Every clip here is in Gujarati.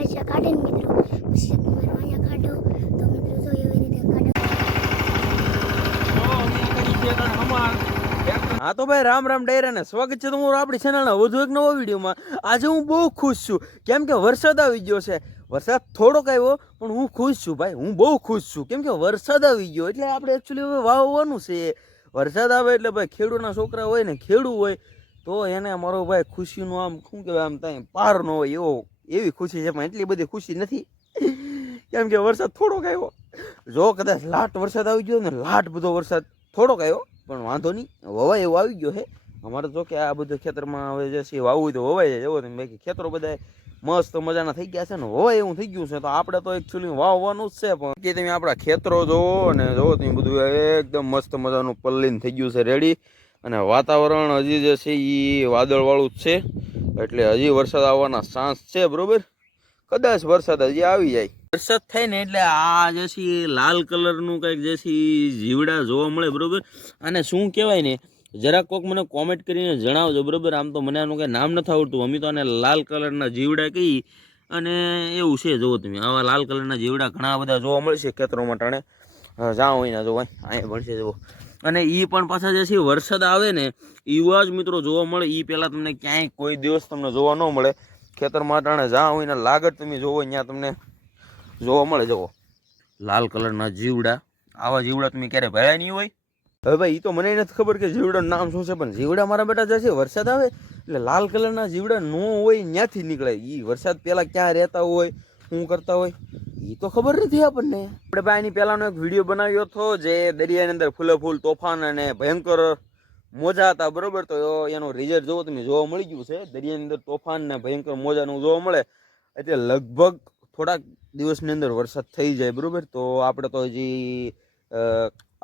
વાંચ્યા કાઢે ને મિત્રો. પછી તમારે અહીંયા કાઢો. તો મિત્રો જો એવી રીતે કાઢો. હા તો ભાઈ, રામ રામ ડાયરા ને સ્વાગત છે તમારું આપણી ચેનલના વધુ એક નવો વિડીયોમાં આજે હું બહુ ખુશ છું. કેમ કે વરસાદ આવી ગયો છે. વરસાદ થોડોક આવ્યો, પણ હું ખુશ છું ભાઈ. હું બહુ ખુશ છું. કેમ કે વરસાદ આવી ગયો, એટલે આપણે એકચ્યુઅલી હવે વાવવાનું છે. વરસાદ આવે એટલે ભાઈ, ખેડૂતના છોકરા હોય ને ખેડૂ હોય, તો એને મારો ભાઈ ખુશીનું આમ, શું કહેવાય, આમ ત્યાં પાર ન હોય એવો એવી ખુશી છે, પણ એટલી બધી ખુશી નથી. કેમ કે વરસાદ થોડોક આવ્યો. જો કદાચ લાટ વરસાદ આવી ગયો ને, લાટ બધો વરસાદ થોડોક આવ્યો, પણ વાંધો નહીં, વવાય એવો આવી ગયો છે. અમારે તો કે આ બધું ખેતરમાં હવે જે છે હોય તો વવાય જાય તમે બાકી ખેતરો બધા મસ્ત મજાના થઈ ગયા છે ને હોય એવું થઈ ગયું છે. તો આપણે તો એકચ્યુઅલી વાવવાનું જ છે, પણ કે તમે આપણા ખેતરો જોવો અને જોવો તમે બધું એકદમ મસ્ત મજાનું પલ્લીન થઈ ગયું છે રેડી અને વાતાવરણ હજી જે છે એ વાદળવાળું જ છે. એટલે હજી વરસાદ આવવાના ચાન્સ છે બરોબર? કદાચ વરસાદ હજી આવી જાય. વરસાદ થાય ને એટલે આ જે લાલ કલરનું કંઈક જે જીવડા જોવા મળે, બરોબર? અને શું કહેવાય ને, જરાક કોક મને કોમેન્ટ કરીને જણાવજો, બરોબર? આમ તો મને આનું કંઈ નામ નથી આવડતું. અમે તો આને લાલ કલરના જીવડા કહી અને એવું છે, જુઓ તમે, આવા લાલ કલરના જીવડા ઘણા બધા જોવા મળશે ખેતરોમાં ટાણે. જાઓ હોય ને જોવાય અહીંયા ભણશે જુઓ. અને એ પણ પાછા જે છે વરસાદ આવે ને એવા જ મિત્રો જોવા મળે. એ પહેલાં તમને ક્યાંય કોઈ દિવસ તમને જોવા ન મળે. ખેતરમાં ટાણે જ્યાં હોય ને લાગત તમે જોવો, ત્યાં તમને જોવા મળે જવો લાલ કલરના જીવડા. આવા જીવડા તમે ક્યારે ભર્યા નહીં હોય? હવે ભાઈ એ તો મને નથી ખબર કે જીવડાનું નામ શું છે, પણ જીવડા મારા બેટા જે છે વરસાદ આવે. એટલે લાલ કલરના જીવડા ન હોય, ત્યાંથી નીકળે. એ વરસાદ પહેલાં ક્યાં રહેતા હોય શું કરતા હોય? એ તો ખબર નથી આપણને. આપણે ભાઈ એની પહેલાંનો એક વીડિયો બનાવ્યો હતો જે દરિયાની અંદર ફૂલે ફૂલ તોફાન અને ભયંકર મોજા હતા, બરોબર? તો એનો રિઝલ્ટ જોવો તમને જોવા મળી ગયું છે. દરિયાની અંદર તોફાન ને ભયંકર મોજાનું જોવા મળે. એટલે લગભગ થોડાક દિવસની અંદર વરસાદ થઈ જાય, બરોબર? તો આપણે તો હજી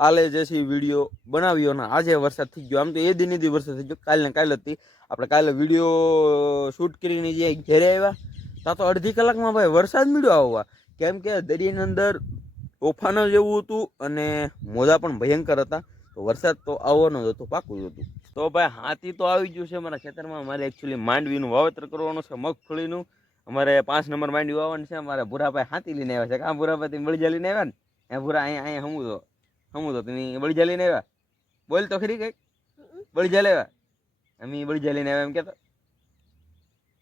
આલે જે છે વીડિયો બનાવ્યો ને આજે વરસાદ થઈ ગયો. આમ તો એ દિને દી વરસાદ થઈ ગયો. કાલે કાલે હતી. આપણે કાલે વીડિયો શૂટ કરીને જે ઘેરે આવ્યા. ત્યાં તો અડધી કલાકમાં ભાઈ વરસાદ મળ્યો આવવા કેમ કે દરિયાની અંદર તોફાન જેવું હતું અને મોજા પણ ભયંકર હતા. તો વરસાદ તો આવવાનો જ હતો, પાકું જ હતું. તો ભાઈ હાથી તો આવી ગયું છે મારા ખેતરમાં. મારે એકચ્યુઅલી માંડવીનું વાવેતર કરવાનું છે, મગફળીનું. અમારે પાંચ નંબર માંડવી વાવવાનું છે. અમારે ભૂરાભાઈ હાથી લઈને આવ્યા છે. કાં ભૂરાભાઈ, તમે બળજા લઈને આવ્યા ને? એ ભૂરા, અહીંયા અહીંયા હમું તો હમું તો. તમે બળજા લઈને આવ્યા? બોલ તો ખરી કંઈક. બળીજા લેવા? અમે બળજા લઈને આવ્યા એમ કહેતા.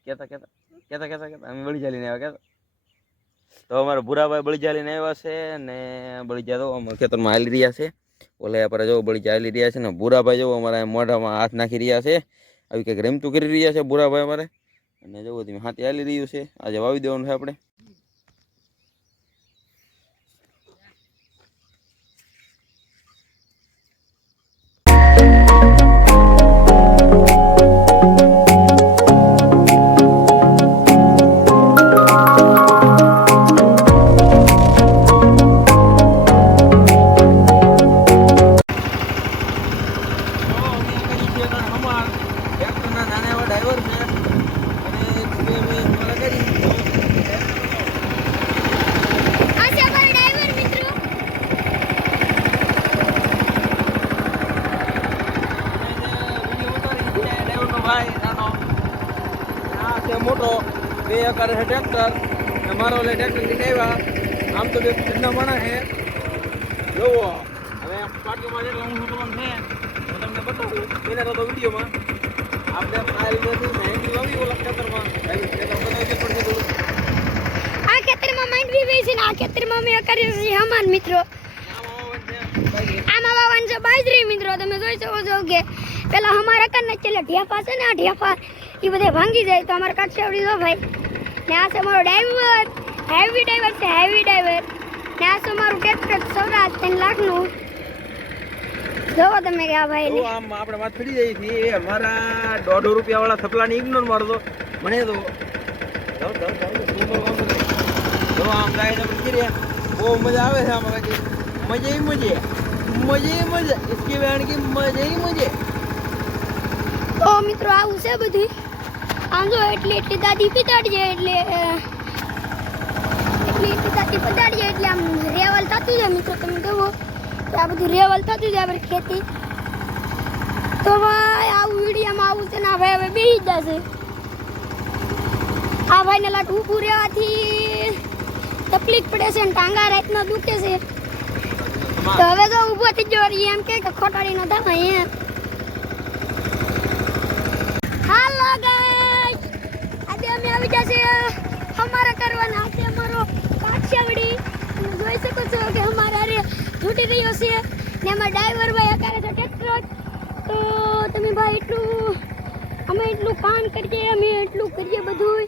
કહેતા કહેતા. કહેતા કહેતા કહેતા, અમે બળીજા લઈને આવ્યા, કહેતા. તો અમારા ભૂરાભાઈ બળીજા લઈને આવ્યા છે ને બળીજા તો અમારા ખેતરમાં હાલી રહ્યા છે. ઓલે આપણે જો બળીજા હાલી રહ્યા છે ને ભૂરાભાઈ જો અમારા મોઢામાં હાથ નાખી રહ્યા છે. આવી કંઈક રમતું કરી રહ્યા છે ભૂરાભાઈ અમારે. અને જો તમે હાથી હાલી રહ્યું છે. આજે વાવી દેવાનું છે આપણે. છે ટ્રેક્ટર ને મારો લે ટ્રેક્ટર લઈને આવ્યા આમ તો બે ઘરના માણસ છે જોવો હવે પાટીમાં જેટલા હું તમને છે હું તમને બતાવું એના તો વિડીયોમાં આપણે ફાઇલ નથી મહેંદી વાવી ઓલા ખેતરમાં આવી ખેતર બનાવી પડશે થોડું આ ખેતરમાં માંડવી વે છે ને આ ખેતરમાં અમે કરીએ છીએ હમાન મિત્રો આમાં વાવન છે બાજરી મિત્રો તમે જોઈ શકો છો કે પેલા અમારા કરના છેલ્લે ઢેફા છે ને આ ઢેફા એ બધે ભાંગી જાય તો અમારે કાઠિયાવાડી જો ભાઈ ને છે મારો ડ્રાઈવર હેવી ડ્રાઈવર છે હેવી ડ્રાઈવર ને છે મારું ટ્રેક્ટર સૌરાષ્ટ્ર ત્રણ લાખનું. જોવો તમે કે આ ભાઈ આમ આપણે વાત પડી જઈ હતી એ અમારા દોઢો રૂપિયા વાળા સપ્લાને ઇગ્નોર મારતો મને તો જો આમ ગાય ને મૂકી બહુ મજા આવે છે આમાં મજા મજે. મજે મજા. ઇસકી વેણ કી મજા મજે. તો મિત્રો આવું છે બધી આમ જો એટલી એટલી દાદી પીતાડીએ એટલે એટલી એટલી દાદી પીતાડીએ એટલે આમ રેવલ થતું જાય મિત્રો તમે જુઓ કે આ બધું રેવલ થતું જાય આપણે ખેતી. તો ભાઈ, આવું વિડીયામાં આવું છે ને આ ભાઈ હવે બેસી જશે. આ ભાઈને લાટ ઊભું રહેવાથી તકલીફ પડે છે ને ટાંગા રાતમાં દુખે છે. તો હવે તો ઊભો થઈ ગયો એમ કે ખોટાડી નતા એમ. હાલો અમે આવી ગયા છે અમારા કરવાના છે અમારો પાછાવડી જોઈ શકો છો કે અમારા રે તૂટી રહ્યો છે. ને અમારા ડ્રાઈવર ભાઈ અત્યારે તો ટ્રેક્ટર તો તમે ભાઈ એટલું અમે એટલું કામ કરીએ અમે એટલું કરીએ બધું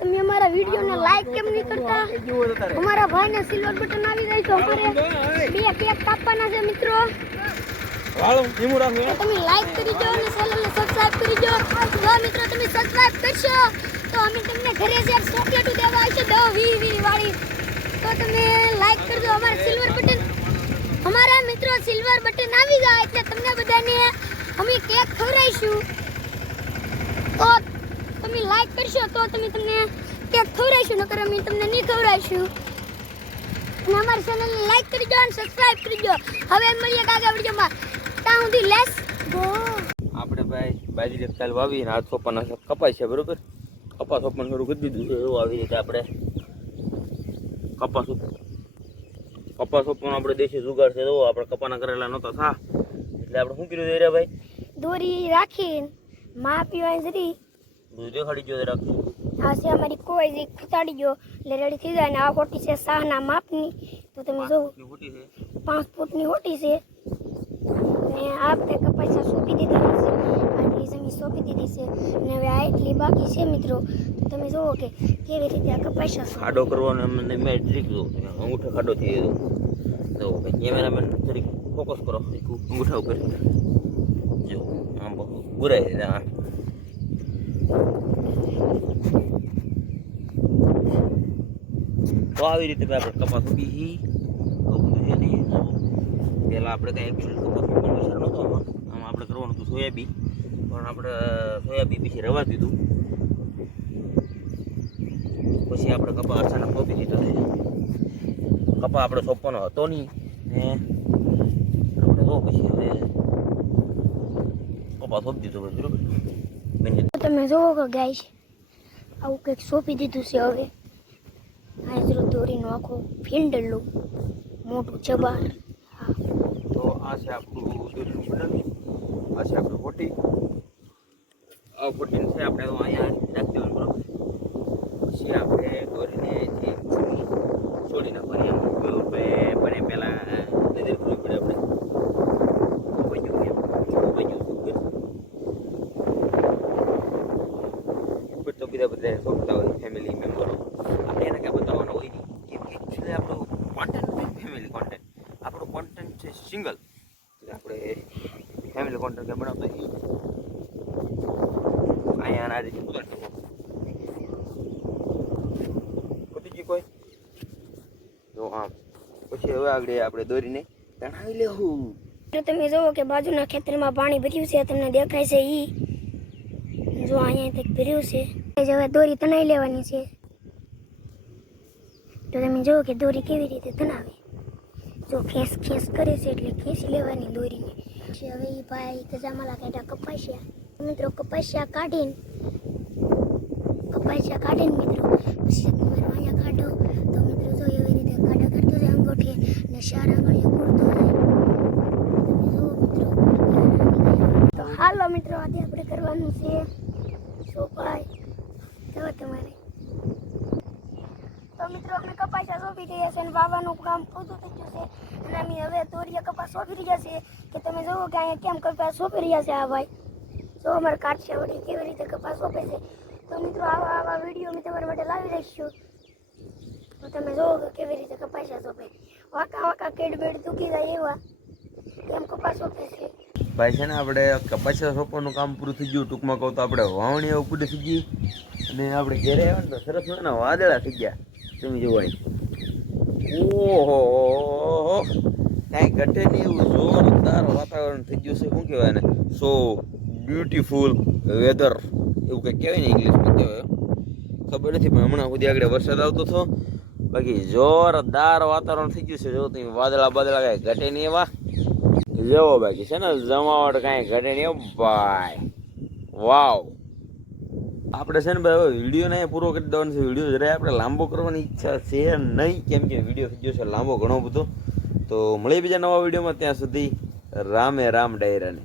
તમે અમારા વિડીયોને લાઈક કેમ નહીં કરતા? અમારા ભાઈને સિલ્વર બટન આવી જાય તો અમારે. બે કેક કાપવાના છે મિત્રો. તમે લાઈક કરી દો અને ચેનલને સબસ્ક્રાઇબ કરી દો. મિત્રો તમે સબસ્ક્રાઇબ કરશો. તો અમે તમને ઘરે છે ચોકલેટ દેવા આવશે દસ વી વી વાળી. તો તમે લાઈક કરજો, અમારા સિલ્વર બટન અમારા મિત્રો સિલ્વર બટન આવી જાય એટલે તમને બધાને અમે કેક ખવડાવીશું. તો તમે લાઈક કરશો તો તમે તમને કેક ખવડાવીશું, નકર અમે તમને નહીં ખવડાવીશું. અને અમારી ચેનલને લાઈક કરી દો અને સબસ્ક્રાઇબ કરી દો. હવે મળીએ કાગે વિડીયોમાં. ત્યાં સુધી લેસ ગો આપણે ભાઈ બાજરી કાલ વાવી ને આ સોપાના કપાય છે, બરોબર? કપાસ સોપાનું થોડું કરી દીધું. છે એવું આવી રીતે આપણે કપાસ ઉપ- કપાસ સોપાનો આપણે દેશી જુગાડ છે તો આપણે કપાના કરેલા નહોતા થા. એટલે આપણે શું કર્યું છે રે ભાઈ દોરી રાખીને માં પીવાની જરી બધું દેખાડી જો રાખશું આ છે અમારી કોઈ જે ખૂતાડી ગયો એટલે રેડી થઈ જાય ને આ હોટી છે શાહના માપની. તો તમે જો ખોટી છે. પાંચ ફૂટની હોટી છે. ને આપણે કપાસા સોંપી દીધા છે. આટલી જમીન સોંપી દીધી છે. અને હવે આ એટલી બાકી છે મિત્રો. તમે જુઓ કે કેવી રીતે આ કપાઈ ખાડો કરવાનો અમને મેં ટ્રીક જો અંગૂઠો ખાડો થઈ ગયો. તો કેમેરામેન જરીક ફોકસ કરો. અંગૂઠા ઉપર. જો, આમ છે, આ. તો આવી રીતે આપણે કપાસ ઉગી પહેલાં આપણે કાંઈ એક્ચ્યુઅલ કપાસ વિચાર નહોતો આમાં. આપણે કરવાનું હતું સોયાબી પણ આપણે સોયાબીન પછી રવા દીધું. પછી આપણે કપા અચાનક સોંપી દીધો કપા આપણે સોંપવાનો હતો નહીં. ને આપણે તો પછી હવે કપા સોંપી દીધો બરોબર? તમે જોવો કે ગાઈશ આવું કંઈક સોંપી દીધું છે હવે. હાજરો જરો દોરીનો આખો ફિલ્ડલું મોટું જબાર. તો આ છે આપણું દૂધનું બનાવી. આ છે આપણું ખોટી આ છે, આપણે અહીંયા રાખી દેવાનું, બરોબર? પછી આપણે દોરીને જે છોડી નાખવાની. એમ બે બને પહેલાં આપણે. તો બીજા બધા શોખતા હોય ફેમિલી મેમ્બરો આપણે એને કાંઈ બતાવવાનું હોય નહીં કેમ કે એકચ્યુઅલી આપણું કોન્ટેન્ટ નથી ફેમિલી કોન્ટેન્ટ આપણું કોન્ટેન્ટ છે સિંગલ એટલે આપણે ફેમિલી કોન્ટેન્ટ કંઈ બનાવતો નથી અહીંયા આ રીતે ઉતારી શકો ખોટી ગઈ કોઈ જો આમ, પછી હવે આગળ આપણે દોરીને તણાવી લેવું તો તમે જુઓ કે બાજુના ખેતરમાં પાણી ભર્યું છે, તમને દેખાય છે ઈ. જો અહીંયા તક ભર્યું છે. હવે દોરી તણાઈ લેવાની છે. તો તમે જુઓ કે દોરી કેવી રીતે તણાવે. જો ખેસ ખેસ કરે છે એટલે ખેંચી લેવાની દોરીને. હવે એ ભાઈ કજામાલા કાઢા કપાસ્યા. મિત્રો, કપાસ્યા કાઢીને કપાસ્યા કાઢીને મિત્રો, પછી અહીંયા કાઢો તો મિત્રો જો એવી રીતે કાઢા કાઢતો જાય અંગોઠે ને ચાર આંગળીઓ પૂરતો જાય તો હાલો મિત્રો, આજે આપણે કરવાનું છે સોપાઈ. જવા તમારે. તો મિત્રો, અમે કપાસા સોંપી રહ્યા છે અને વાવવાનું કામ પૂરું થઈ ગયું છે. અને અમે હવે તોરિયા કપાસ સોંપી રહ્યા છે કે તમે જુઓ કે અહીંયા કેમ કપાસ સોંપી રહ્યા છે આ ભાઈ. જો અમારે કાઠિયાવાડી કેવી રીતે કપાસ સોંપે છે. તો મિત્રો આવા આવા વીડિયો અમે તમારા માટે લાવી રહીશું. તમે જોવો કે કેવી રીતે કપાસા સોંપે વાંકા વાંકા કેડ બેડ દુખી જાય એવા. એમ કપાસ સોંપે ભાઈ છે ને આપણે કપાસિયા સોંપવાનું કામ પૂરું થઈ ગયું. ટૂંકમાં કહું તો આપણે વાવણી એવું પૂરી થઈ ગઈ. અને આપણે ઘેરે આવ્યા ને સરસ મજાના વાદળા થઈ ગયા. તમે જોવાય ઓહો કાંઈ ઘટે નહીં એવું જોરદાર વાતાવરણ થઈ ગયું છે. શું કહેવાય ને સો બ્યુટીફુલ વેધર એવું કંઈક કહેવાય ને ઇંગ્લિશમાં કહેવાય ખબર નથી, પણ હમણાં સુધી આગળ વરસાદ આવતો હતો. બાકી જોરદાર વાતાવરણ થઈ ગયું છે. જો તમે વાદળા બાદળા કાંઈ ઘટે નહીં એવા. જેવો બાકી છે ને, જમાવટ કાંઈ ઘટે નહીં હો ભાઈ, વાવ. આપણે છે ને ભાઈ, હવે અહીંયા પૂરો કરી દેવાનો છે. વીડિયો જરાય આપણે લાંબો કરવાની ઈચ્છા છે નહીં. કેમ કે વીડિયો થઈ ગયો છે લાંબો ઘણો બધો. તો મળીએ બીજા નવા વિડીયોમાં ત્યાં સુધી રામે રામ ડાયરાને.